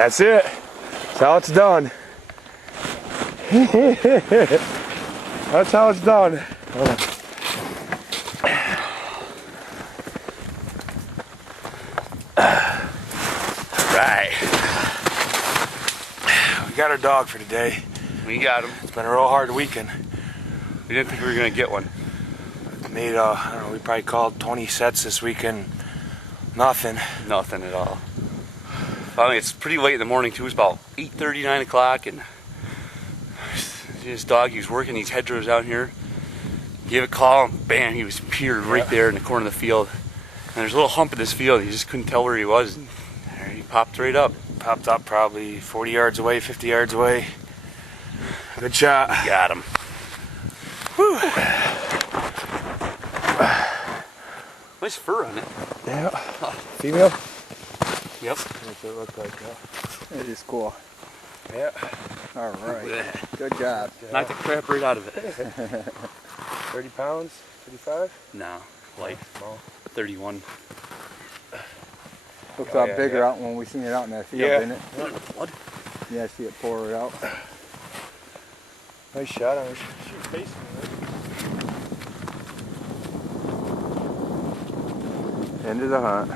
That's it. That's how it's done. That's how it's done. Hold on. Right. We got our dog for today. We got him. It's been a real hard weekend. We didn't think we were gonna get one. Made I don't know, we probably called 20 sets this weekend. Nothing. Nothing at all. Finally, it's pretty late in the morning too. It's about 8:30, 9 o'clock, and this dog, he was working these hedgerows out here. Gave a call, and bam, he was appeared right there in the corner of the field. And there's a little hump in this field. He just couldn't tell where he was, and there he popped right up. Popped up probably 40 yards away, 50 yards away. Good shot. Got him. Whew. Nice fur on it. Yeah. Female? Yep. What's it look like? It is cool. Yeah. All right. Good job. Knocked the crap right out of it. 30 pounds? 35? No, like Small. 31. Looks a lot bigger out when we seen it out in that field, didn't it? What? Yeah, I see it pour it out. Nice shot on her. She's facing me. End of the hunt.